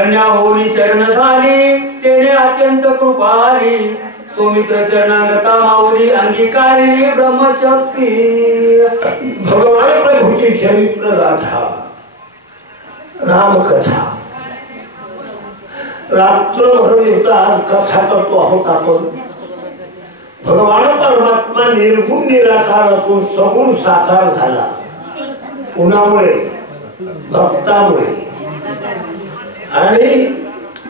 कन्या होऊन शरण झाली तेने अत्यंत कृपाली सौमित्र शरणागता माऊली अंगीकारिणी ब्रह्मशक्ती। भगवान प्रभूची चरित्र गाथा रामकथा रात्रभर येतात कथा करतो आहोत आपण। भगवान परमात्मा निर्गुण निराकारातून सगुण साकार झाला कुणामुळे भक्तामुळे आणि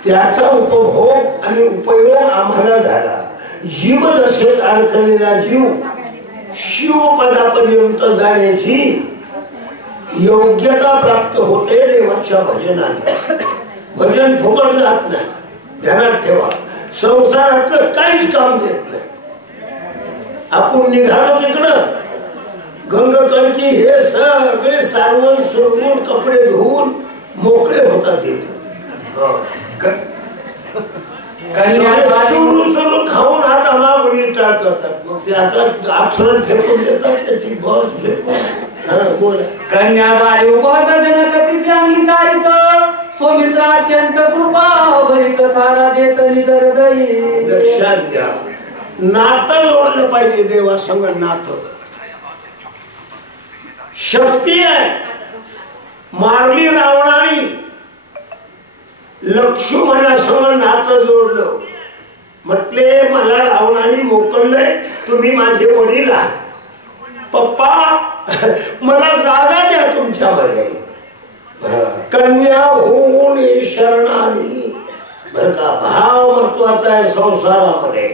त्याचा उपभोग आणि उपयोग आम्हाला झाला। जीव दशेत अडकलेला जीव शिवपदापर्यंत जाण्याची योग्यता प्राप्त होते देवाच्या भजनाने। भजन फुकट जात नाही, ध्यानात ठेवा। संसारातलं काहीच काम देत नाही। आपण निघालो तिकडं गंग कणकी हे सगळे सारवून सुरवून कपडे धुवून मोकळे होतात इथे। सुरू खाऊन आता मागणी टाळ करतात, मग ते आता आठवण फेकून देतात त्याची बस फेकून। कन्या झाली उपहत जनकतीचे अंगीकारित सौमित्र अत्यंत कृपा भरित थारा देत निजर दई। लक्षात घ्या, नातं जोडलं पाहिजे देवासंग। नातं शक्ती आहे। मारली रावणाने लक्ष्मणासंग नातं जोडलं, म्हटले मला रावणाने मोकललंय, तुम्ही माझे वडील आहात, पप्पा मला जागा द्या तुमच्यामध्ये। कन्या होऊन शरण आली। बर का, भाव महत्वाचा आहे संसारामध्ये।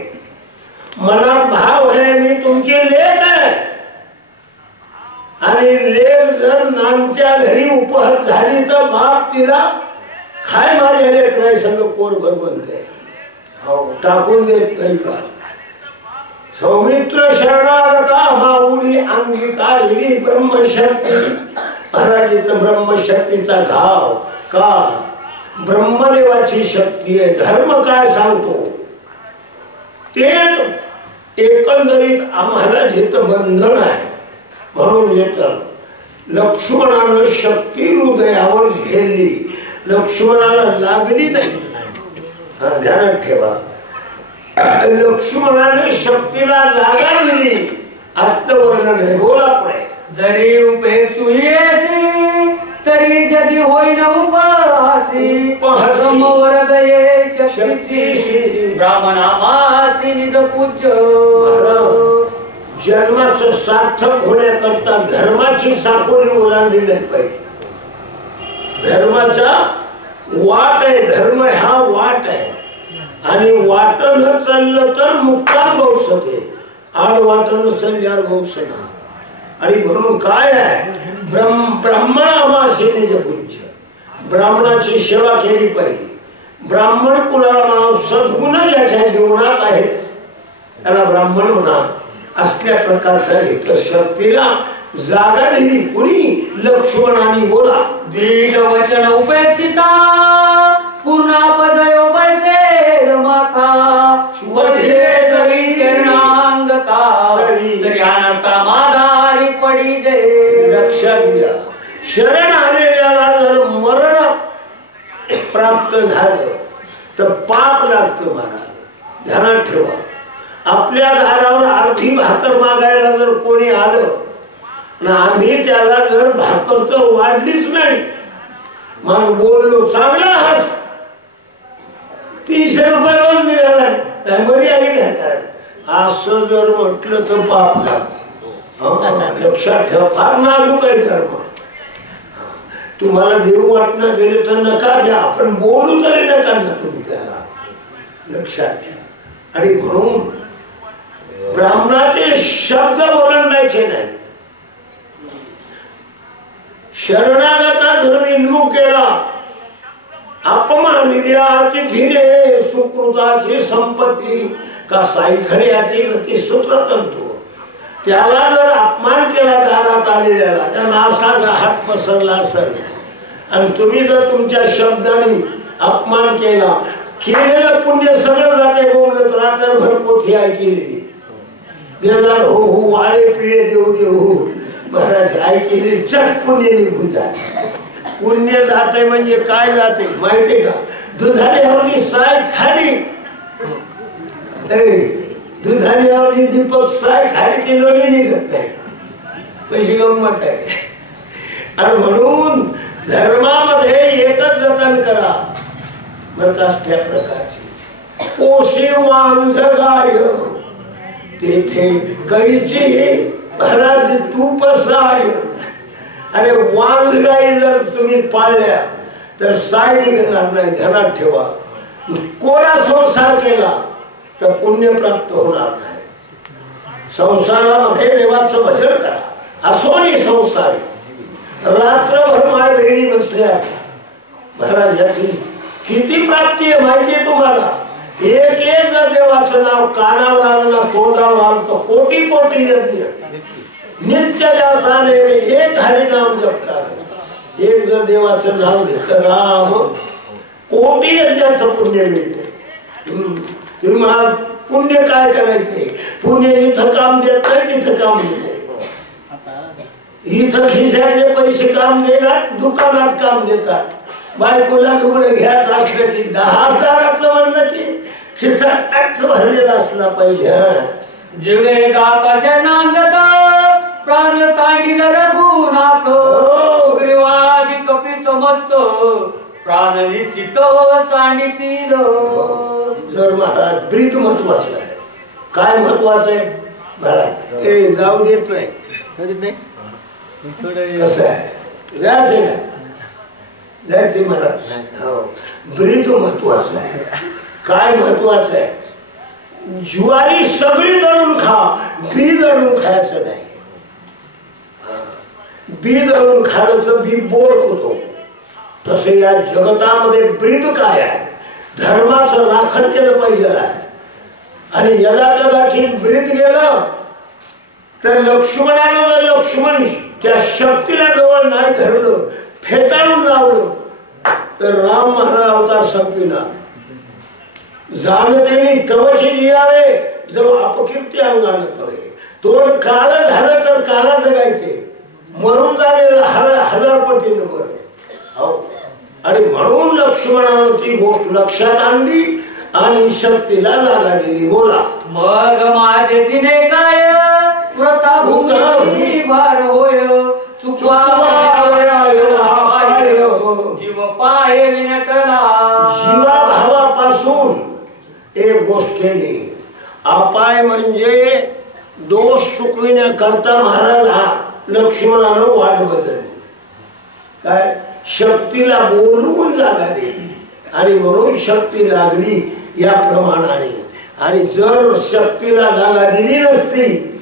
मनात भाव आहे मी तुमची लेक आहे आणि लेक जर नानक्या घरी उपहत झाली तर बाप तिला काय माझ्या लेकराय संग कोरभर बनते, टाकून देत नाही का। सौमित्र शरणागता माऊली अंगीकारिणी ब्रह्मशक्ती। महाराज इथं ब्रह्मशक्तीचा घाव का, ब्रह्मदेवाची शक्ती आहे। धर्म काय सांगतो तेच एकंदरीत आम्हाला जिथं बंधन आहे म्हणून येतं। लक्ष्मणानं शक्ती हृदयावर झेलली, लक्ष्मणाला लागली नाही। ध्यानात ठेवा, लक्ष्मणाने शक्तीला जागा दिली असलं वर्णन आहे। बोला पुढे। जरी उपेक्षुयेसी तरी जगी होईन उपहासी ब्रह्मवरदये शक्तीसी ब्राह्मणामासी निज पूज्य। जन्माचं सार्थक होण्याकरता धर्माची साकोरी ओलांडली नाही पाहिजे। धर्माचा वाट आहे, धर्म हा वाट आहे आणि वाटन चाललं तर मुक्ता गौसते, आड वाटन चालल्यावर गौसना। आणि म्हणून काय आहे, ब्राह्मणामासी निज पूज्य। ब्राह्मणाची सेवा केली पाहिजे। ब्राह्मण कुणाला म्हणावं, सद्गुण ज्याच्या जीवनात आहे त्याला ब्राह्मण म्हणा। असल्या प्रकारच्या इथं शक्तीला जागा दिली कुणी, लक्ष्मणाने। बोला। दीड वचन उपेक्षिता पूर्णापदयो पैसे माथा वधिरे जरी शरणांगता तरी अनर्था माधारी पडी जय। लक्षात घ्या, शरण आलेल्याला जर मरण प्राप्त झालं तर पाप लागतं महाराज। ध्यानात ठेवा, आपल्या दारावर अर्धी भाकर मागायला जर कोणी आलं ना, आम्ही त्याला जर भाकर तर वाढलीच नाही म्हणून बोललो चांगला हस, 300 रुपये रोज मिळालाय काय बरी आली घ्या, असं जर म्हटलं तर पाप लागत। लक्षात ठेवा, फार नाजूक आहे धर्म। तुम्हाला देव वाटणं गेले तर नका द्या, आपण बोलू तरी नका ना तुम्ही त्याला। लक्षात घ्या। आणि म्हणून ब्राह्मणाचे शब्द ओलांडायचे नाही। शरणागता जर विन्मुख केला, अपमानिल्या अतिथीने सुकृताची संपत्ती का साईखड्याची गती सूत्रतंतू। त्याला जर अपमान केला दारात आलेल्याला, त्यांना असा हात पसरला असेल आणि तुम्ही जर तुमच्या शब्दाने अपमान केला, केलेलं पुण्य सगळं जाते। बोललं तर रात्रभर पोथी ऐकलेली देणार हो हो वाळे पिळे देऊ देऊ महाराज ऐकलेली चट पुण्य निघून जाते। पुण्य जाते म्हणजे काय जाते माहितीये का? दुधाने आवली साय खाली, दुधाने आवली दीपक साय खाली किलोनी निघत नाही, कशी गंमत आहे. आणि म्हणून धर्मामध्ये एकच जतन करा बरं का, त्या प्रकारची कोशी वांझ गाय तेथे कैची महाराज तूप साय. अरे वांझ गाई जर तुम्ही पाळल्या तर साय निघणार नाही, ध्यानात ठेवा. कोरा संसार केला तर पुण्य प्राप्त होणार नाही. संसारामध्ये देवाचं भजन करा. असोनी संसारी रात्रभर माय बहिणी बसल्या, महाराज याची किती प्राप्ती आहे माहिती आहे तुम्हाला. एक एक जर देवाचं नाव कानावर आलं ना, तोंडावर आलं तर कोटी कोटी यज्ञ नित्य जाने एक हरिनाम जपतात. एक जर देवाचं नाव घेतलं राम, कोटी यज्ञाचं पुण्य मिळते. तुम्ही मला पुण्य काय करायचंय? पुण्य इथं काम देत नाही, तिथं काम देते. इथं खिशातले पैसे काम देणार, दुकानात काम देतात. बायकोला लुगडं घ्यायचं असलं की 10,000चं म्हणलं की खिसा टॅक्स भरलेला असला पाहिजे. जीवे जाताशे नांदत प्राण सांडिल रघुनाथ, ग्रीवादी कपी समस्त प्राण निश्चित सांडितील. जर महाराज ब्रीद महत्वाचं आहे. काय महत्वाचं आहे महाराज? ते जाऊ देत नाही. कसं आहे जायचं ना, जायचे महाराज. हो, ब्रीद महत्वाचं आहे. काय महत्वाचं आहे? ज्वारी सगळी दळून खा, बी दळून खायचं नाही. बी दळून खाल्लं तर बी बोर होतो. तसे या जगतामध्ये ब्रीद काय आहे? धर्माचं राखण केलं पाहिजे. आणि यदा कदाचित ब्रीद गेलं तर लक्ष्मणानं जर लक्ष्मण त्या शक्तीला जवळ नाही धरलं, फेटाळून लावलं तर राम महाराज अवतार संपविला. जाणतेने तवचे जियावे जवळ अपकीर्ती अंगाने पडे. तोंड काळ झालं तर काला जगायचे, मरून जाणे हजार पटीने बरं. हो, आणि म्हणून लक्ष्मणानं ती गोष्ट लक्षात आणली आणि शक्तीला जागा दिली. बोला. मग माझे तिने काय व्रता भूमी भार होय, चुकवा जीव पाय विनटला. जीवा भावापासून एक गोष्ट केली. अपाय म्हणजे दोष चुकविण्याकरता महाराज लक्ष्मणानं वाट बदलली. काय? शक्तीला बोलवून जागा दिली आणि म्हणून शक्ती लागली या प्रमाणाने. आणि जर शक्तीला जागा दिली नसती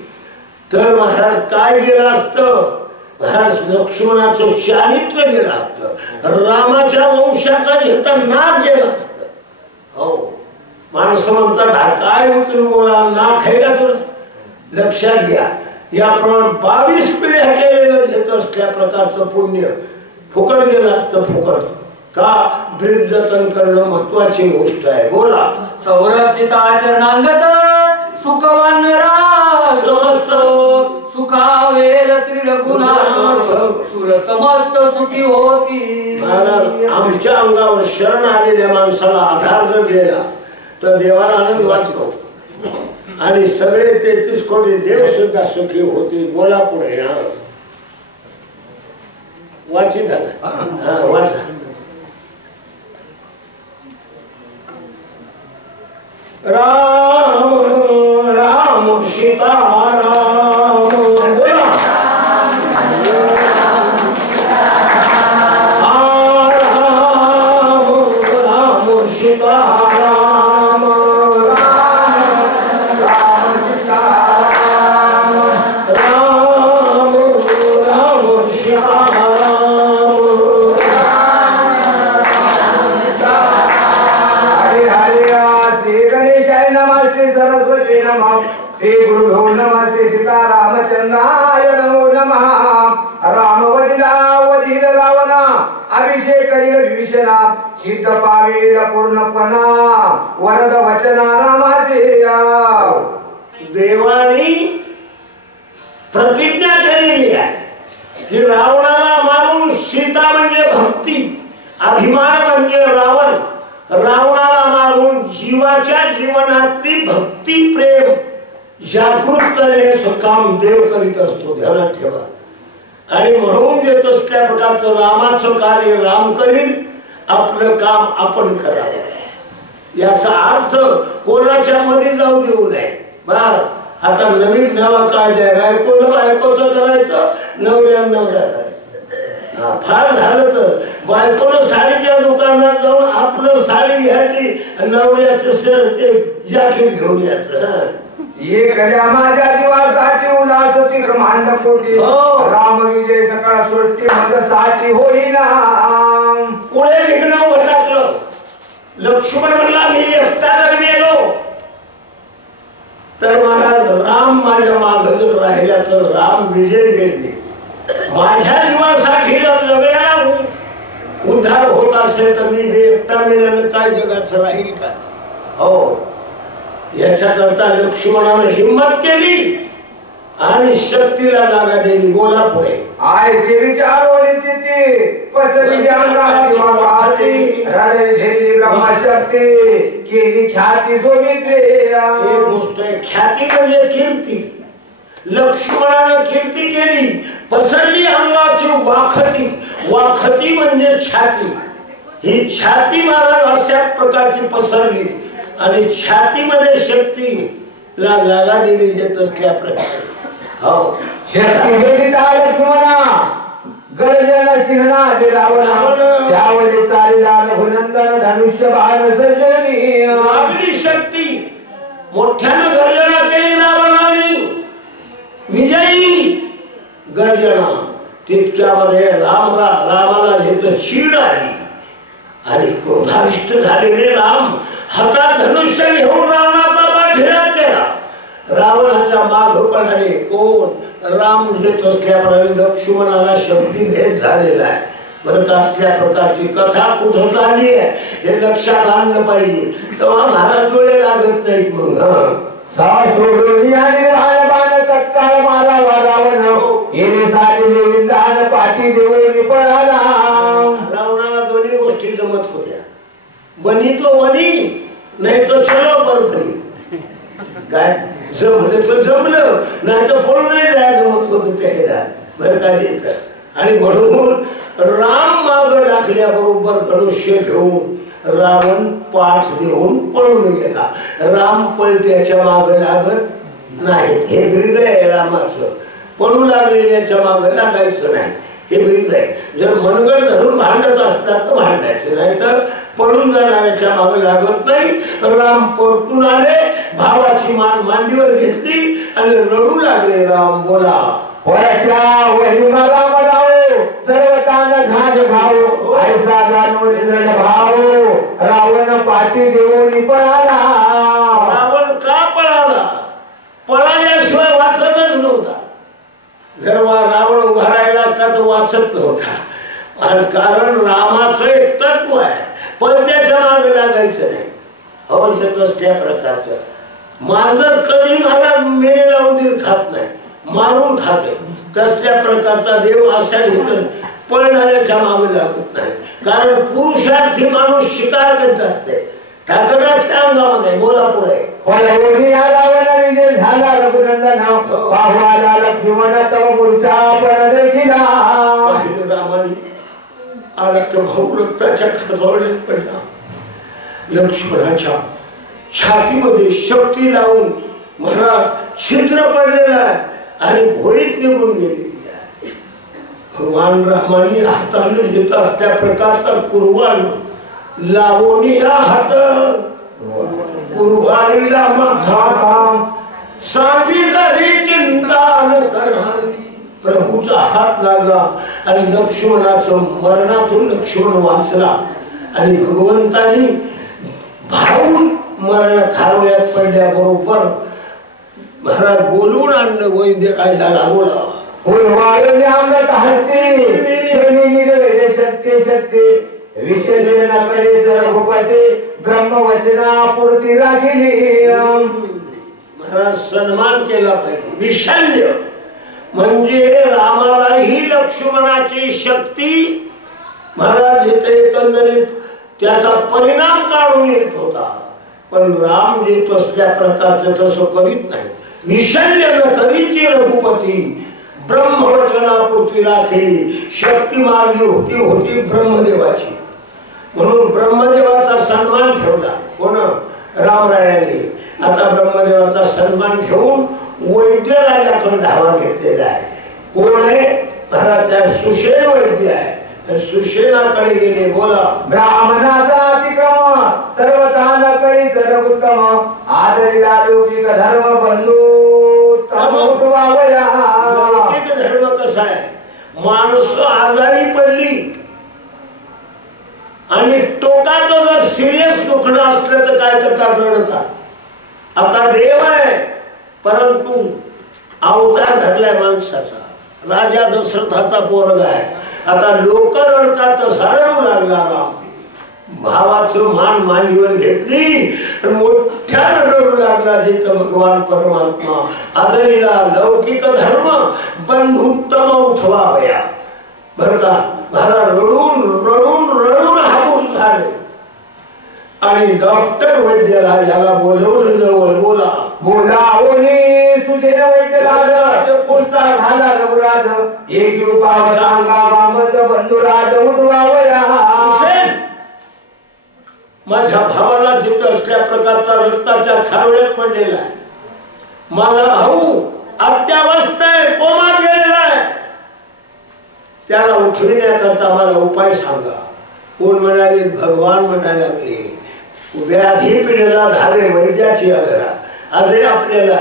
तर महाराज काय गेलं असतं? महाराज लक्ष्मणाचं चारित्र्य गेलं असतं, रामाच्या वंशाचा घेता नाक गेला असत. हो, माणसं म्हणतात हा काय उचलून बोला, नाक आहे का तुला? लक्षात घ्या, याप्रमाणे 22 पिढ्या केलेलं घेत असल्या प्रकारचं पुण्य फुकट गेलं असतं. फुकट का? ब्रीद जतन करणं महत्वाची गोष्ट आहे. बोला. संरक्षिता शरणांगत सुखवान समस्त सुखावेल श्री रघुनाथ, सुर समस्त सुखी होती. महाराज आमच्या अंगावर शरण आलेल्या माणसाला आधार जर दिला तर देवाला आनंद वाटतो आणि सगळे 33 कोटी देव सुद्धा सुखी होतील. बोला पुढे. वाचित वाचा. राम राम सीताराम. बोला. राम राम सीताराम. राम राम सीताराम. सरस्वती नमः. श्री गुरुभ्यो नमः. श्री सीतारामचंद्राय नमो नमः. राम वदिला रावणा, अभिषेक करील विभीषणा, सिद्ध पावेल पूर्णपणा, वरद वचना रामाचे. देवानी प्रतिज्ञा केलेली आहे की रावणाला मारून सीता म्हणजे भक्त अभिमान म्हणजे रावण. रावणाला मारून जीवाच्या जीवनातली भक्ती प्रेम जागृत करण्याचं काम देव करीत असतो, ध्यानात ठेवा. आणि म्हणून देत असल्या प्रकारचं रामाचं कार्य राम करीन, आपलं काम आपण करावं. याचा अर्थ कोणाच्या मध्ये जाऊ देऊ नये. बर आता नवीन नवा कायदा आहे, बायकोनं बायकोचं करायचं, नवऱ्यानं नवऱ्या करायचं. फार झालं तर बायकोनं साडीच्या दुकानात जाऊन आपलं साडी घ्यायची, नवऱ्याचं ते जॅकेट घेऊन यायचं. एखाद्या माझ्या दिवासाठी उल्हास ब्रह्मांड कोटी, राम विजय सकाळ सृष्टी माझ्यासाठी होईना. पुढे निघणं भटकलं. लक्ष्मण म्हणला मी एकटा जर गेलो तर महाराज राम माझ्या माग जर राहिला तर राम विजय मिळते. माझ्या जीवासाठी जर सगळ्याला उद्धार होत असेल तर मी एकटा मेल्यानं काय जगाचं राहील का? हो, याच्याकरता लक्ष्मणाने हिम्मत केली आणि शक्तीला जागा दिली. बोला पुढे. आयचे विचार ओळखीची पसरली अंगाची वाहती, हृदय झेलली ब्रह्मशक्ती, केली ख्याती सोमित्रे. एक गोष्ट आहे, ख्याती म्हणजे कीर्ती. लक्ष्मणाने कीर्ती केली, पसरली अंगाची वाखती. वाखती म्हणजे छाती. ही छाती महाराज अशा प्रकारची पसरली आणि छातीमध्ये शक्तीला जागा दिली येत असल्या प्रकारे. हो, शक्ती गेली लक्ष्मणा, गर्जन सिंहना ते रावण, त्यावेळी चालला रघुनंदन धनुष्य बाण सर्जनी. लागली शक्ती, मोठ्यानं गर्जना केली रावणाने, विजयी गर्जना. तितक्यामध्ये रामाला घेत चीड आली आणि क्रोधाविष्ट झालेले राम हातात धनुष्य घेऊन रावणाचा पाठलाग केला. रावणाच्या माग पडाले कोण? राम घेत असल्याप्रमाणे लक्ष्मणाला शक्ती भेद झालेला आहे. बरं का, असल्या प्रकारची कथा कुठं चालली आहे हे लक्षात आणलं पाहिजे, तेव्हा महाराज डोळे लागत नाहीत. मग तत्काळ मला वारावण येणे साधी देवी दान पाठी देऊन पळाला. रावणाला दोन्ही गोष्टी जमत होत्या. बनी तो बनी, नाही तो चलो परभणी. काय जमलं तर जमलं, नाही तर पळून नाही जाय जमत होत त्याला. बरं का येत. आणि म्हणून राम माग लागल्याबरोबर धनुष्य घेऊन रावण पाठ देऊन पळून गेला. राम पळत्याच्या माग लागत नाहीत. हे ब्रीद आहे रामाचं. पळू लागलेल्याच्या माग लागायचं नाही, हे ब्रीद आहे. जर मनगड धरून भांडत असला तर भांडायचं, नाही तर पळून जाणाऱ्याच्या माग लागत नाही. राम परतून आले, भावाची मान मांडीवर घेतली आणि रडू लागले. राम बोला. रावण पाठी देऊन पळाला. रावण का पळाला? पळाल्याशिवाय वाचतच नव्हता. जर रावण उभा राहिला असता तर वाचत नव्हता. आणि कारण रामाचं एक तत्व आहे, पळत्याच्या मागे लागायचं नाही. हो, घेत असल्या प्रकारचं. मांजर कधी महाराज मेलेला उंदीर खात नाही, मारून खाते. तसल्या प्रकारचा देव अशा इथं पळणाऱ्याच्या मागे लागत नाही. कारण पुरुषार्थी माणूस शिकार करीत असते, ताकद असते अंगामध्ये. बोला पुढे. झाला रघुनंदन बाहुआला लक्ष्मण तव मूर्छा पण देखीला. पाहिलं रामाने आला तर भाऊ रक्ताच्या खळबळीत पडला. लक्ष्मणाच्या छातीमध्ये शक्ती लावून महाराज छिद्र पडलेला आहे आणि भोईत निघून गेलेली आहे. भगवान रामाने हाताने घेत असल्या प्रकारचा कुर्बान लावणी या हात कुर्बानीला माथा सांगितली चिंता न करा. प्रभूचा हात लागला आणि लक्ष्मणाचं मरणातून लक्ष्मण वाचला. आणि भगवंतानी भावून मरण थारोळ्यात पडल्याबरोबर महाराज बोलून आणलं वैद्य राजाला. बोला. ब्रह्मवचनापूर्ती राखिली. महाराज सन्मान केला पाहिजे. विशल्य म्हणजे रामालाही लक्ष्मणाची शक्ती महाराज इथे एकंदरीत त्याचा परिणाम काढून येत होता, पण राम येत असल्या प्रकारचं तसं करीत नाही. विशल्य न करीची रघुपती ब्रह्मवचनापुरती राखली, शक्ती मारली होती ब्रह्मदेवाची. म्हणून ब्रह्मदेवाचा सन्मान ठेवला कोण? रामरायाने. आता ब्रह्मदेवाचा सन्मान ठेवून वैद्य राजाकडे धावा घेतलेला आहे. कोण आहे? महाराज त्या सुषेण वैद्य आहे. सुषेणाकडे गेले. बोला. ब्राह्मणाचा अतिक्रम सर्वथा न करीत रघुत्तम आदरिला लौकिक धर्म बंधू लौकिक धर्म कसा आहे? माणूस आजारी पडली आणि टोकाचं जर सिरियस दुखणं असलं तर काय करतात? रडतात. आता देव आहे परंतु अवतार धरलाय माणसाचा. राजा दशरथाचा पोरगा आहे. आता लोक रडतात तसा रडू लागला राम. भावाचं मान मांडीवर घेतली मोठ्यानं रडू लागला. जिथं भगवान परमात्मा आदरीला लौकिक धर्म बंधुत्तम उठवावया. बर का? महाराज रडून रडून रडून हापूस झाले आणि डॉक्टर वैद्य राजाला बोलवलं जवळ. बोला. बोलावणी सुषेण वैद्य राज पुस्तक झाला रघुराज एक रूपा सांगा वामच बंधुराज उठवावया. सुषेण माझ्या भावाला जिथं असल्या प्रकारचा रक्ताच्या थारोळ्यात पडलेला आहे. माझा भाऊ अत्यावस्थ आहे, कोमात गेलेला आहे. त्याला उठविण्याकरता मला उपाय सांगा. कोण म्हणाले? भगवान म्हणायला लागले. व्याधी पिढीला धारे वैद्याची आग्रह. आजही आपल्याला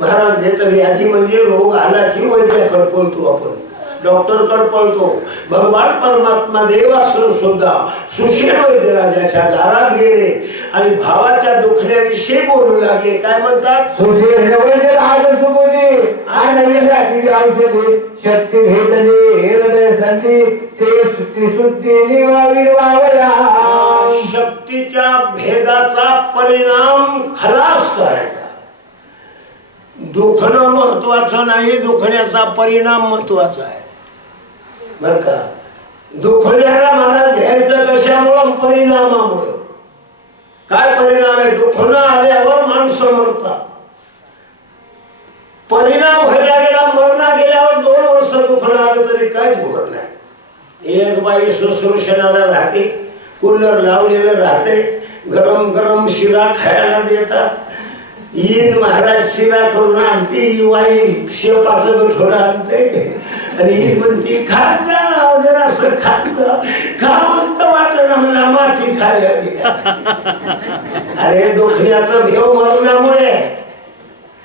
महाराज येतं व्याधी म्हणजे रोग आला की वैद्याकडे पळतो, आपण डॉक्टरकडे पळतो. भगवान परमात्मा देव असून सुद्धा सुषेण वैद्य राजाच्या दारात गेले आणि भावाच्या दुखण्याविषयी बोलू लागले. काय म्हणतात? सुषेण वैद्य राज सुबोधी नवीन राखीची औषधी शक्ती भेदली हृदय संधी ते त्रिशुद्धी निवाविरवावया. शक्तीच्या भेदाचा परिणाम खलास करायचा. दुखणं महत्वाचं नाही, दुखण्याचा परिणाम महत्वाचा आहे. बर का? दुखण्याला मला घ्यायचं कशामुळं? परिणामामुळं. काय परिणाम आहे? दुखणं आल्यावर माणसं मरतात. परिणाम व्हायला गेला, मरणा गेल्यावर 2 वर्ष दुखणं आलं तरी काहीच होत नाही. एक बाई शुश्रूषणाला राहते, कूलर लावलेलं राहते, गरम गरम शिरा खायला देतात. ईन महाराज शिरा करून आणते, वाई शेपाचं गठोडं आणते आणि ईन म्हणती खात जा जरा असं खात जा. खावंच तर वाटलं मला माती खाल्या गेल्या. अरे दुखण्याचं भेव मरणामुळे.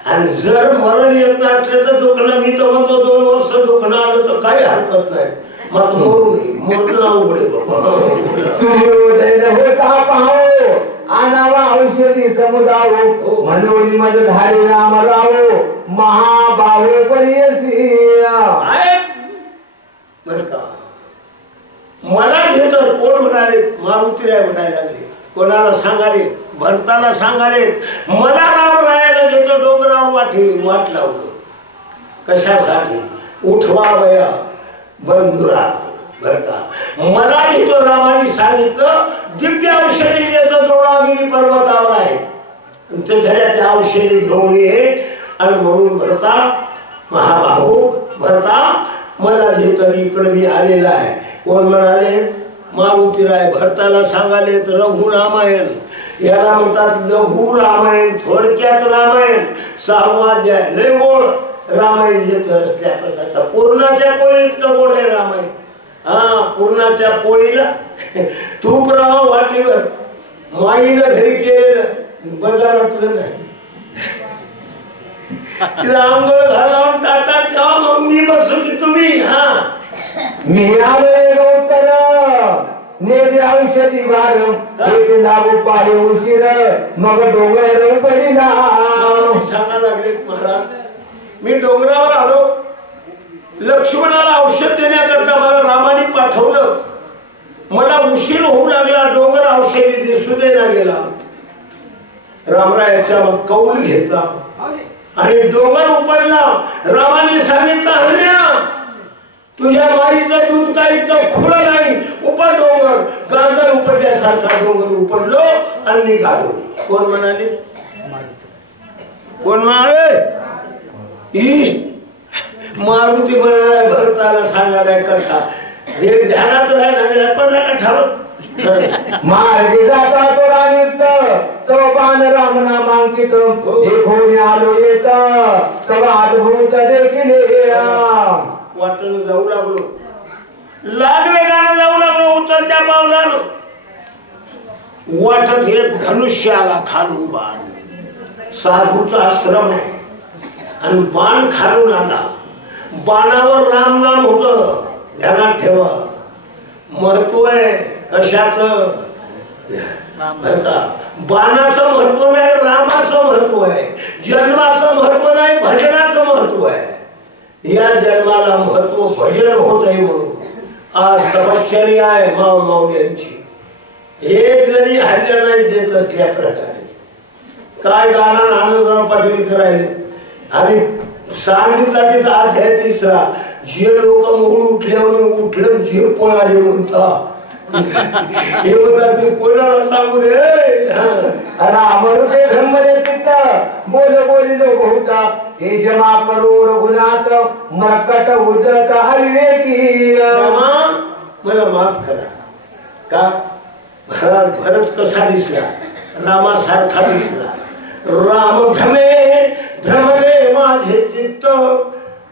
आणि जर मरण येत नसलं तर दुखणं, मी तर म्हणतो 2 वर्ष दुखणं आलं तर काही हरकत नाही. मग मरू नये, मरणं अवघड आहे बाबा. सूर्योदय होता पाहो आनावा औषधी समुदायो मनोरी मज धारी राम रावो महाबाहो परियसी. बर का? मला घेतर कोण म्हणाले? मारुतीराय म्हणायला लागले. कोणाला सांगाले? भरताला सांगाले. मला रामरायाला घेतो डोंगरावर वाट लावलं. कशासाठी? उठवावया बंधुरा. बर का? मला घेतो रामाने सांगितलं दिव्य औषधी देतो द्रोणागिरी पर्वतावर आहे, ते त्या औषधी घेऊन ये. आणि म्हणून भरता महाबाहू भरता मला घेतो इकडे मी आलेला आहे. कोण म्हणाले? मारुतीराय. भरताला सांगाले तर रघु रामायण, याला म्हणतात लघु रामायण, थोडक्यात रामायण. 6वा अध्याय लय गोड रामायण घेत असल्या प्रकारचा. पूर्णाच्या पोळी इतकं गोड आहे रामायण. हा, पूर्णाच्या पोळीला तूप राहा वाटीवर, माईनं घरी केलेलं बाजारातलं नाही. तिला आंघोळ घालावून ताटात ठेवा, मग मी बसू की तुम्ही. हा, मी आलो उत्तर नेते औषधी वार लागू पाहि उशीर मग डोंगर पडिला. सांगायला लागले महाराज, मी डोंगरावर आलो, लक्ष्मणाला औषध देण्याकरता मला रामाने पाठवलं. मला उशीर होऊ लागला, डोंगर औषधी दिसू देना गेला. रामरायाचा मग कौल घेतला आणि डोंगर उपडला. रामाने सांगितलं, हरण्या तुझ्या माईचं दूध काही इतकं खुलं नाही. उपड डोंगर गाजर उपडल्यासारखा डोंगर उपडलो आणि निघालो. कोण म्हणाले? कोण म्हणाले? मारुती म्हणाला भरताला सांगायला कथा. हे ध्यानात राहिला कोणाला ठरव मार्गी जाता तो रानित तो बाण राम नामांकित देखून आलो येत तव अद्भुत देखील वाटण जाऊ लागलो. लागवेगानं जाऊ लागलो. उचलत्या पावलानं वाटत एक धनुष्य आला खालून. बाण साधूचा आश्रम आहे आणि बाण खालून आला. बाणावर राम नाम होत. ध्यानात ठेवा. महत्व आहे कशाचं? बाणाचं महत्व नाही, रामाचं महत्व आहे. जन्माचं महत्व नाही, भजनाचं महत्व आहे. या जन्माला महत्व भजन होत आहे म्हणून आज तपश्चर्या आहे माऊल्यांची. एक जरी हल्ल्या नाही देत असल्या प्रकारे काय गाणं आनंदराव पाटील करायले. आणि सांगितला तिथं अध्याय 3 जे लोक मोहळू उठल्यावर उठलं जे पळाले म्हणता हे म्हणतात मी कोणाला सांगू रे. रामरूपे ब्रह्मने चित्त बोल बोली लोक होता हे क्षमा करो रघुनाथ मरकट उदत अविवेकी. मला माफ करा. का भरत कसा दिसला? रामासारखा दिसला. राम भ्रमणे माझे चित्त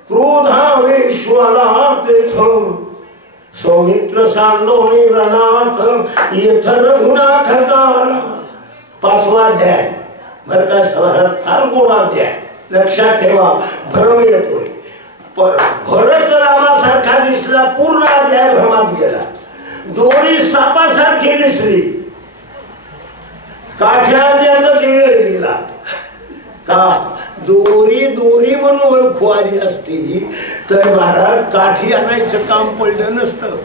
क्रोधावेश्वला तेथून सौमित्र सांडोणी रणात येथ रघुनाथ काल. 5वा अध्याय भरता फार गोड अध्याय. लक्षात ठेवा. भ्रम येतोय. भरत रामासारखा दिसला. पूर्ण अध्याय भ्रमात गेला. दोरी सापासारखी दिसली. काठ्याच वेळ गेला. का दोरी म्हणून ओळखू आली असती तर महाराज काठी आणायचं काम पडलं नसतं.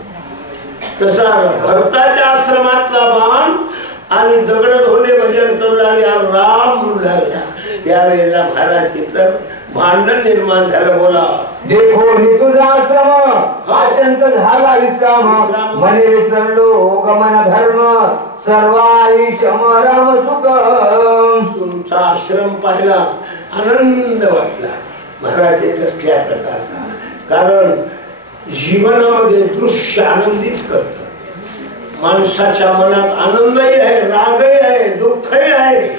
तसा भरताच्या आश्रमातला बाण आणि दगड धोंडे भजन करू लागले राम म्हणू लागला. त्यावेळेला महाराज इतर भांडण निर्माण झालं. बोला. देखो मी तुझा आश्रम अत्यंत झाला विश्राम मने विसरलो गमन धर्म सर्वाई राम सुख. तुमचा आश्रम पाहिला आनंद वाटला महाराज कसल्या प्रकारचा. कारण जीवनामध्ये दृश्य आनंदित करत. माणसाच्या मनात आनंदही आहे, रागही आहे, दुःखही आहे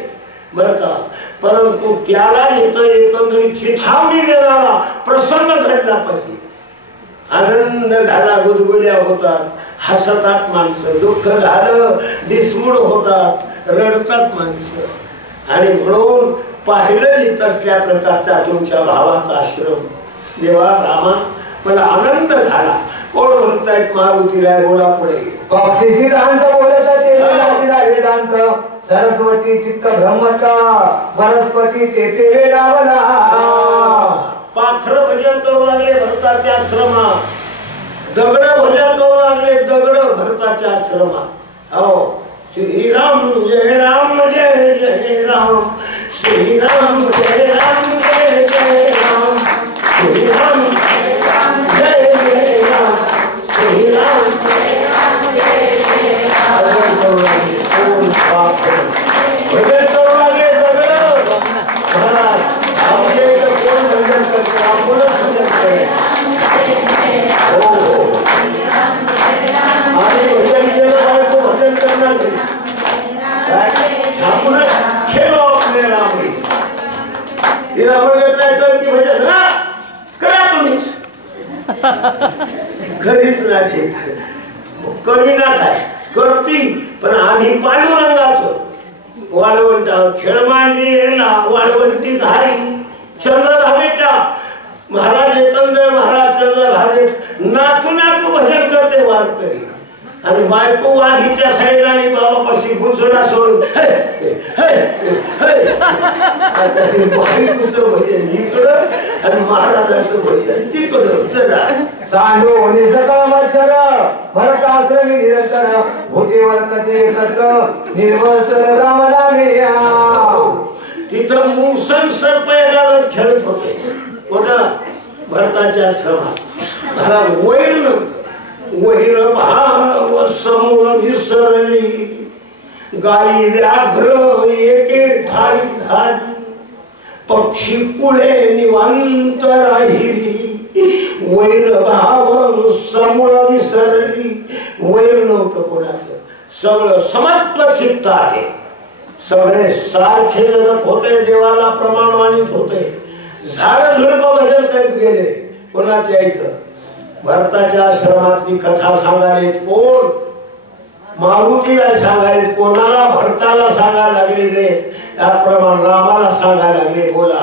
बर का. परंतु त्याला इथं एकंदरीत चिथावणी देणारा प्रसंग घडला पाहिजे. आनंद झाला गुदगुल्या होतात, हसतात माणसं. दुःख झालं डिसमूड होतात, रडतात माणसं. आणि म्हणून पाहिलं येत असल्या प्रकारचा तुमच्या भावाचा आश्रम. देवा रामा मला आनंद झाला. कोण म्हणतायत मारुतीला? बोला पुढे. पक्षी सिद्धांत बोलत वेदांत सरस्वती चित्त ब्रह्मता वनस्पती तेथे वेडावला. पाखर भजन करू लागले भरताच्या आश्रमात. दगड भजन करू लागले दगड भरताच्या आश्रमात. हो श्रीराम जय राम जय जय राम. श्रीराम जय राम जय जय राम. श्रीराम जय राम जय जय राम. श्रीराम जय राम जय जय राम. भजन करू लागले दगड. आपले कोण भजन करते? आपणच भजन करे. हो आणि भजन केलं बायको भजन करणार आपणच खेळो आपले राम. तिला भजन नाही कर की भजन करा तुम्हीच. घरीच नाही करीना काय करती. पण आम्ही पांडुरंगाचं वाळवंट खेळमांडीला वाळवंटी घाई चंद्रभागेच्या महाराज एकंदर महाराज चंद्रभागेत नाचू नाचू भजन करते वारकरी. आणि बायको वाघीच्या साईडाने बाबापाशी गुंचडा सोडून बायकोचं भजन इकडं आणि महाराजाचं भजन तिकडं. चला सांडो निसकळ मत्सर भरताश्रमी निरंतर भूते वर्तते एकत्र निर्वसल रामनामे. तिथं मुंगसन सर्प खेळत होते कोणा भरताच्या आश्रमात. महाराज वैर नव्हतं. वैर भाव समूळ विसरली, गाई व्याघ्र एके ठाई झाली, पक्षी पुढे निवांत राहिली, वैर भाव समूळ विसरली. वैर नव्हतं कोणाचं, सगळं समत्व चित्त आहे, सगळे सारखे जगत होते, देवाला प्रमाण मानित होते, झाड झुडप भजन करीत गेले. कोणाच्या इथं भरताच्या आश्रमातली कथा सांगालेत कोण? मारुतीला सांगालेत, कोणाला? भरताला सांगायला लागले रे, त्याप्रमाणे रामाला सांगायला लागले. बोला.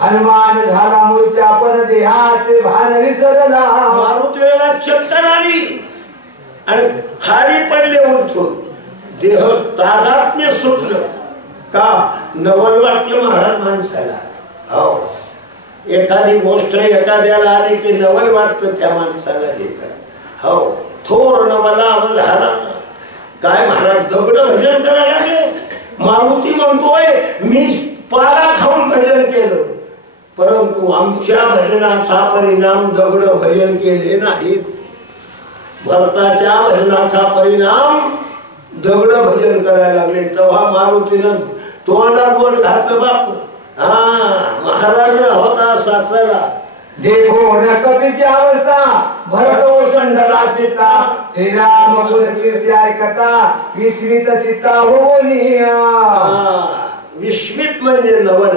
हनुमान झाला मूर्छा पण देहाचे भान विसरला. मारुतीला चक्कर आली आणि खाली पडले उठून, देह तादात्म्य सुटलं. का? नवल वाटलं महाराज माणसाला. हो, एखादी गोष्ट एखाद्याला आली की नवल वाटतं त्या माणसाला देत. हो, थोर नवला झाला. काय महाराज दगड भजन करायला लागले. मारुती म्हणतोय मी पाला खाऊन भजन केलं, परंतु आमच्या भजनाचा परिणाम दगड भजन केले नाहीत. भरताच्या भजनाचा परिणाम दगड भजन करायला लागले. तेव्हा मारुतीनं तोंडात बोट घातलं. बापू महाराज होता साचला. देखो न कपीची अवस्था भरत ओसंडला चित्ता, श्रीराम गुणकीर्ती ऐकता विस्मित चित्ता होनिया. विस्मित म्हणजे नवल,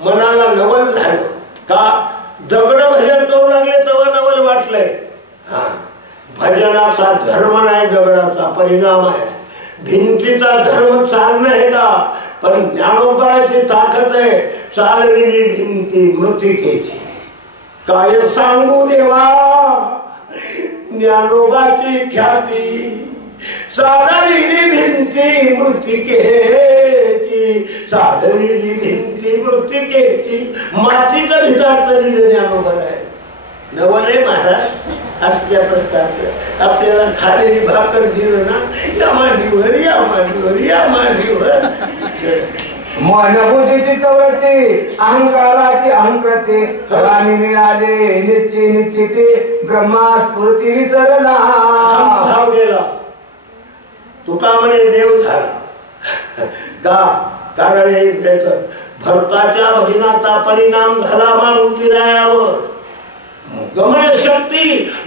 मनाला नवल झालं. का? दगड भजन करू लागले तेव्हा नवल वाटलंय. भजनाचा धर्म नाही, दगडाचा परिणाम आहे. भिंतीचा धर्म चालणं आहे का? पण ज्ञानोबाची ताकद आहे, चालविली भिंती मृतिकेची. काय सांगू देवा ज्ञानोबाची ख्याती, चालविली भिंती मृतिकेची, चालविली भिंती मृतिकेची. मातीचं भिताचं दिलं ज्ञानोबा आहे. नवले महाराज असल्या प्रकारचं आपल्याला खालेली भाकर दिलं ना, या मांडीवर या मांडीवर या मांडीवर. मनबुद्धीची कवरती अहंकाराची अहंकृती, रामी मिळाले निश्चित निश्चिती, ब्रह्मा स्फूर्ती विसरला. भाव गेला. तुका म्हणे देव झाला. का? कारण एक तर भरताच्या भजनाचा परिणाम झाला मारुतीरायावर. गमन शक्ती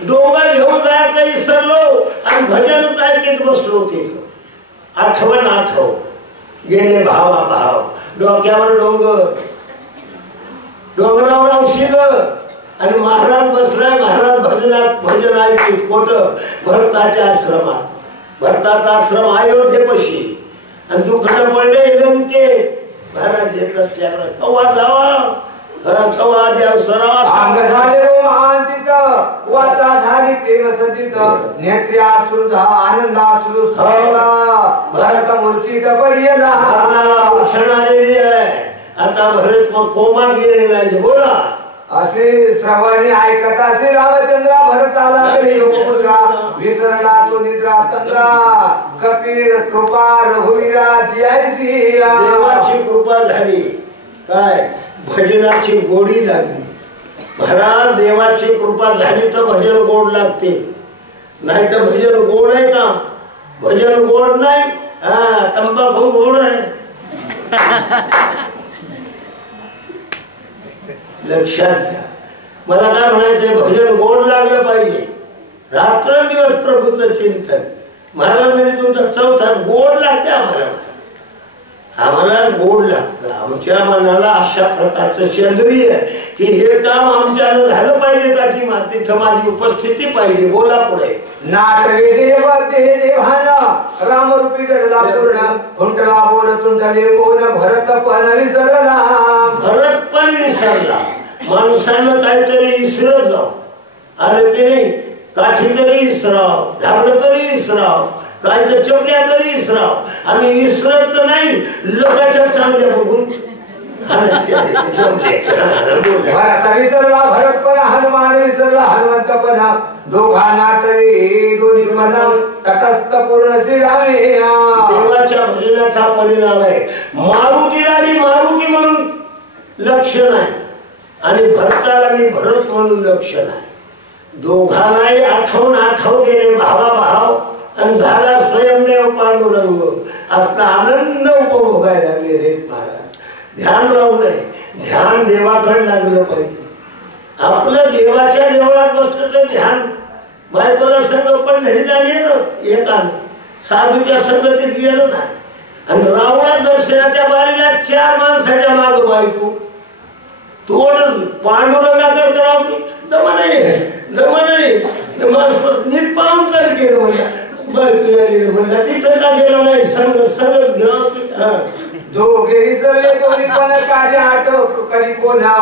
डोंगर घेऊन जायचं विसरलो आणि भजनच ऐकत बसलो. तिथं आठवण आठव गेले भावा भाव. डोक्यावर डोंगर, डोंगरावर औषध आणि महाराज बसलाय. महाराज भजनात भजन ऐकत कुठं? भरताच्या आश्रमात. भरताचा आश्रम अयोध्येपाशी आणि दुखणं पडले लंकेत. महाराज येत असल्यावर कवा जावा, कवा द्या सरावा. वाचा झाली प्रेम सतीत, नेत्री अश्रुधा आनंद अश्रू भरत मूर्तीत पडलेला. भूषण आलेली आहे. आता भरत मग कोमात गेलेला आहे. बोला. असे श्रवणी ऐकता श्री रामचंद्रा भरताला विसरला तो निद्रा तंद्रा. कपीर कृपा रघुवीराची ऐसी. देवाची कृपा झाली. काय? भजनाची गोडी लागली. महाराज देवाची कृपा झाली तर भजन गोड लागते, नाही तर भजन गोड आहे का? भजन गोड नाही. तंबाखू गोड आहे. लक्षात घ्या. मला काय म्हणायचंय, भजन गोड लागलं पाहिजे. रात्रंदिवस प्रभूचं चिंतन. महाराज म्हणजे तुमचा चौथा गोड लागते आम्हाला. आम्हाला गोड लागतं. आमच्या मनाला अशा प्रकारचं चंद्रीय की हे काम आमच्यानं झालं पाहिजे. त्याची तिथं माझी उपस्थिती पाहिजे. बोला पुढे. नाटवे देवते देवाना रामरूपी घडला पूर्ण, खुंटला बोल तुंडले बोल भरत पण विसरला. भरत पण विसरला. माणसानं काहीतरी इसरत जाऊ आलं की नाही. काठी तरी इसराव, धाबड तरी इसराव, काय तर चपल्या तरी इसराव. आम्ही इसरत तर नाही, लोकांच्या चांगल्या बघून विसरला भरतपणा, हनुमान विसरला हनुमंतपणा. दोघा नाटवे दोन्ही म्हणा तटस्थ पूर्ण श्रीरामे. देवाच्या भजनाचा परिणाम आहे. मारुतीला मारुती म्हणून लक्ष नाही. आणि भरताला मी भरत म्हणून लक्षण आहे. दोघांनाही आठवून गेले भावाभाव आणि झाला स्वयंमेव पांडुरंग. असला आनंद उपभोगायला लागले रे महाराज. ध्यान राहू नये, ध्यान देवाकडे लागलं पाहिजे. आपलं देवाच्या देवळात बसलं तर ध्यान. बायकोला संग पंढरीला गेलं एकानं, साधूच्या संगतीत गेलं नाही. आणि रावळा दर्शनाच्या बारीला 4 माणसाच्या माग बायको. तोड पांडुरंगाकर करावं दम नाही माणूस नीट पाहून चाल केलं म्हणला. बायको आली म्हणला तिथं का गेलं नाही, संगच घ्या. दोघेही सर्वे दोन्ही पण कार्य आटक करी कोणा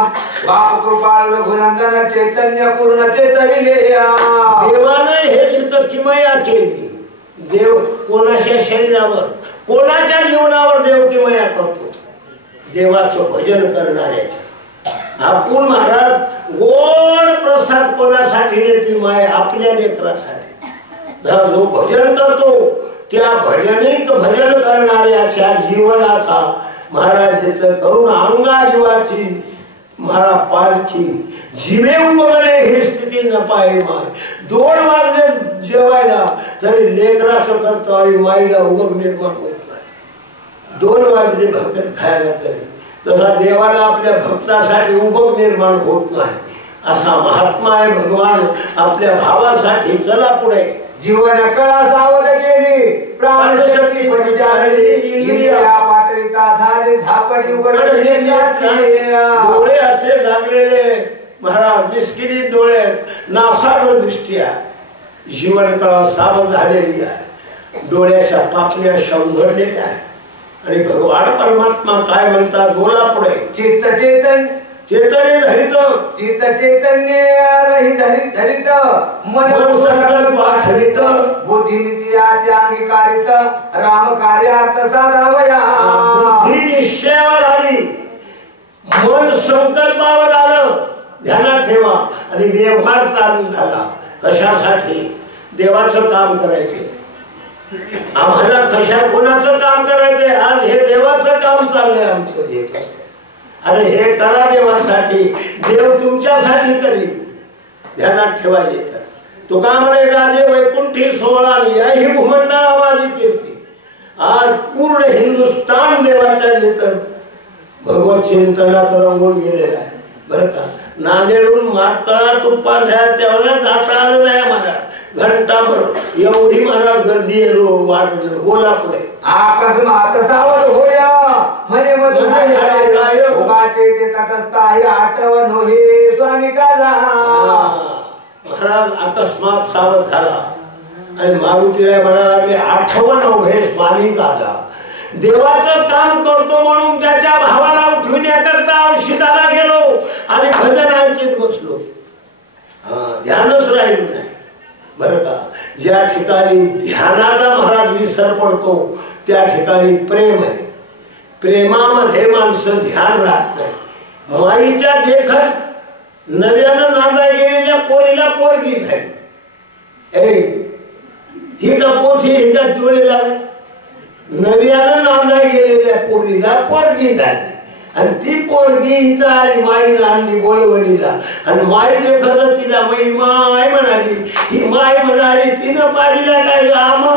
बाप कृपाळ रघुनंदन चैतन्य पूर्ण चेतविले. देवानं हे जिथं किमया केली. देव कोणाच्या शरीरावर कोणाच्या जीवनावर देव किमया करतो. देवाचं भजन करणाऱ्याच्या. आपण महाराज गोड प्रसाद कोणासाठी नेती माय आपल्या लेकरासाठी. जो भजन करतो त्या भजनिक भजन करणाऱ्याच्या जीवनाचा महाराज जिथं करून अंगा जीवाची महाराज पालखी जिवे उमगणे ही स्थिती न पाहे माय. 2 वाजले जेवायला तरी लेकराचं करतो आणि माईला उमग निर्माण होत नाही. 2 वाजले भाकर खायला तरी तसा देवाला आपल्या भक्तासाठी उमग निर्माण होत नाही. असा महात्मा आहे भगवान आपल्या भावासाठी. चला पुढे. जीवन कळा सावध केली प्राणशक्ती परिचारली इंद्रिया पाठविता झाले झापडी उघडले. डोळे असे लागलेले महाराज मिस्किनी डोळे नासागर दृष्टी आहे. जीवन कळा सावध झालेली आहे. डोळ्याच्या पापण्या उघडलेल्या आहे. आणि भगवान परमात्मा काय म्हणतात बोला पुढे. चित्त चेतन चेतने धरित चित्त चैतन्य रही धरित मन संकल्प आठवित बुद्धी नीती आदि अंगीकारित राम कार्यार्थ साधावया. बुद्धी निश्चयावर आली, मन संकल्पावर आलं. ध्यानात ठेवा. आणि व्यवहार चालू झाला. कशासाठी? देवाचं काम करायचे. आम्हाला कोणाचं काम करायचंय? आज हे देवाचं काम चाललंय आमचं. देत असते अरे हे करा देवासाठी. देव तुमच्यासाठी करीन. ध्यानात ठेवायचे. तर तो का म्हणे राजे वैकुंठी 16 याही भूमंडळा माझी कीर्ती. आज पूर्ण हिंदुस्थान देवाच्या येतं भगवत चिंतनात रंगून गेलेला आहे बरं का. नांदेडहून मातळा तुप्पा घ्यायच्या वेळेला जाता आलं नाही आम्हाला. घंटाभर एवढी मला गर्दी वाढलं. बोला पुढे. अकस्मात सावध होया म्हणे उगाचे ते तटस्थ आहे आठवण हे स्वामी काजा. महाराज अकस्मात सावध झाला आणि मारुतीला म्हणायला लागले आठवण हे स्वामी काजा. देवाचं काम करतो म्हणून त्याच्या भावाला उठविण्याकरता औषधाला गेलो आणि भजन ऐकत बसलो. ध्यानच राहिलो नाही बरं का. ज्या ठिकाणी ध्यानाला महाराज विसर पडतो त्या ठिकाणी प्रेम आहे. प्रेमामध्ये माणसं ध्यान राहत नाही. माईच्या देखत नव्यानं नांदा गेलेल्या पोरीला पोरगी झाली. ही का पोथी ही का डोळे लावे. नव्यानं नांदा गेलेल्या पोरीला पोरगी झाली आणि ती पोरगी इथं आली. माईनं आणली बोळवणीला आणि माई देखत तिला माय म्हणाली. ही माय म्हणाली तिनं पाहिला काय आमा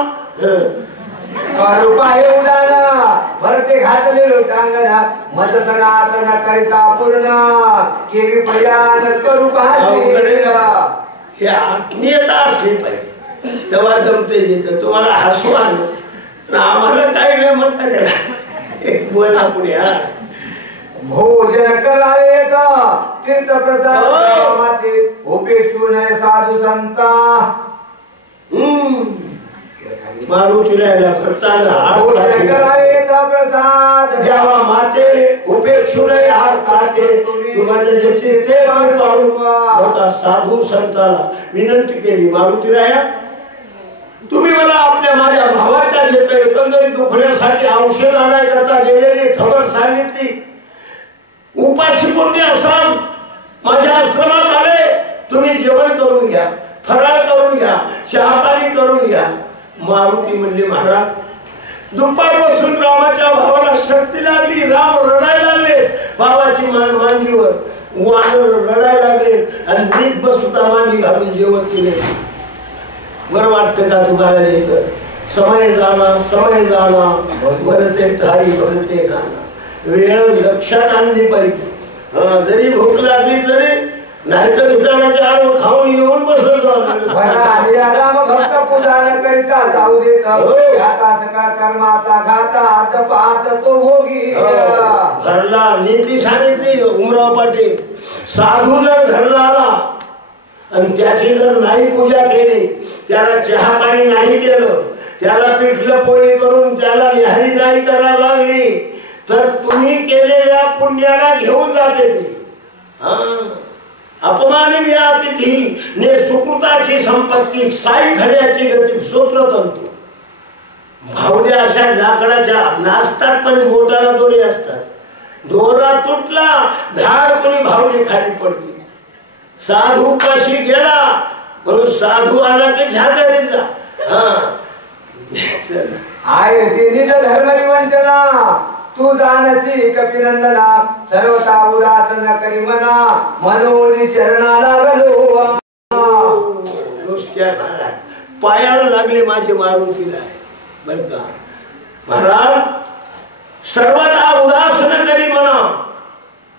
पाय उडाला भरते घातलेलो टांगणा मत सनातन करिता पूर्ण केवी प्रयाण करू पाहते. हे आत्मीयता असली पाहिजे तेव्हा जमते. येतं तुम्हाला हसू आलं आम्हाला काय नाही मत एक बोला पुढे. भोजन करावे तीर्थ प्रसाद माते उपेक्षू नये साधू संता. मारुतीला भोजन करावे प्रसाद द्यावा माते उपेक्षू नये हार खाते. तुम्हाला ज्याचे ते मोठा साधू संताला विनंती केली. मारुतीराया तुम्ही मला आपल्या माझ्या भावाच्या येतं एकंदरीत दुखण्यासाठी औषध आणायकरता गेलेली खबर सांगितली. उपाशीपोटी असाल माझ्या आश्रमात आले. तुम्ही जेवण करून घ्या, फराळ करून घ्या, चहापाणी करून घ्या. मारुती म्हणले महाराज दुपारपासून रामाच्या भावाला शक्ती लागली. राम रडायला लागले. भावाची मान मांडीवर वानर रडायला लागले आणि मीच बसुता मांडी घालून जेवत केले. बरं वाटतं का तुम्हाला? येतं समय जाना भरते ठाई भरते नाना. वेळ लक्षात आणली पाहिजे. जरी भूक लागली तरी नाहीतर मित्रांच्या आड खाऊन येऊन बसत भक्त पूजा न करिता जाऊ देत आता सकाळ कर्माचा घाता पाहत तो भोगी. घरला नीती सांगितली उमराव पाटील. साधू जर घरला आला आणि त्याची जर नाही पूजा केली, त्याला चहा पाणी नाही केलं, त्याला पिठलं पोळी करून त्याला निहारी नाही करायला लागली, तर तुम्ही केलेल्या पुण्याला घेऊन जाते ती. अपमानित अतिथी ने सुकृताची संपत्ती साई खड्याची गती सूत्रतंतू. भावड्या अशा लाकडाच्या नासतात पण बोटाला दोरे असतात. दोरा तुटला धाड कोणी भावली खाली पडते. साधू कशी गेला म्हणून साधू आला की झाकरी जा. आयसी निज धर्मरी वंचना तू जानसी कपिनंदना सर्वता उदास न करी मना मनोनी चरणा लागलो. पायाला लागले माझे मारुतीला आहे बर का महाराज. सर्वता उदास न करी मना.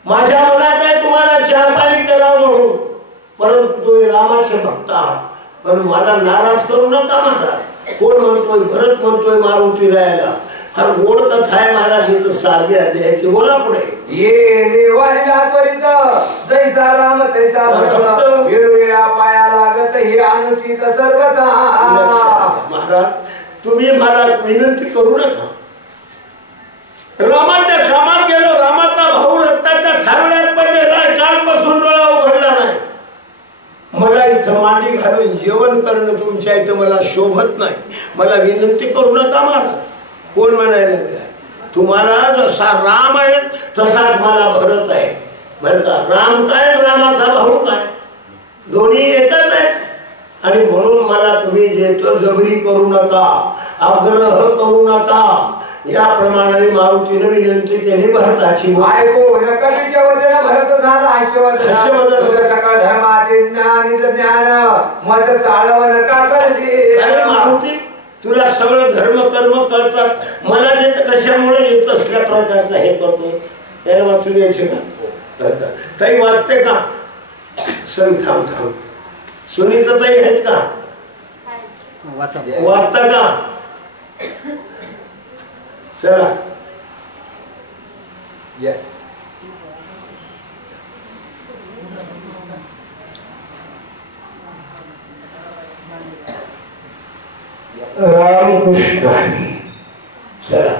माझ्या मनात आहे तुम्हाला चार पाणी करावं म्हणून, परंतु तुम्ही रामाचे भक्त आहात पण मला नाराज करू नका महाराज. कोण म्हणतोय? भरत म्हणतोय मारुती राहायला. फार गोड कथा आहे महाराज. इथं सारवी अध्यायाची. बोला पुढे. ये रे वारीला त्वरित जैसा राम तैसा भक्त वेळोवेळा पाया लागत हे अनुचित सर्वथा. महाराज तुम्ही मला विनंती करू नका. रामाच्या कामात गेलो. रामाचा भाऊ रक्ताच्या थारण्यात पडलेला आहे. कालपासून डोळा उघडला नाही. मला इथं मांडी घालून जेवण करणं तुमच्या इथं मला शोभत नाही. मला विनंती करू नका महाराज. कोण म्हणायला लागलाय? तुम्हाला जसा राम आहे तसाच मला भरत आहे बरं का. राम काय रामाचा भाऊ काय दोन्ही एकच आहे. आणि म्हणून मला तुम्ही देतो जबरी करू नका, आग्रह करू नका. या प्रमाणे मारुतीने विनंती केली भरताची. ऐको नकटीचे वचन भरत झाला हर्षवर्धन. सकाळ धर्माचे ज्ञान मत चालव नका करते. अरे मारुती तुला सगळं धर्म कर्म कळतात. मला जे कशामुळे येत असल्या प्रकारचा हे करतो. याला वाचून यायचे का? ताई वाचते का? सण थांब थांब. सुनीता ताई आहेत का? वाचता का? चला रामकृष्ण. चला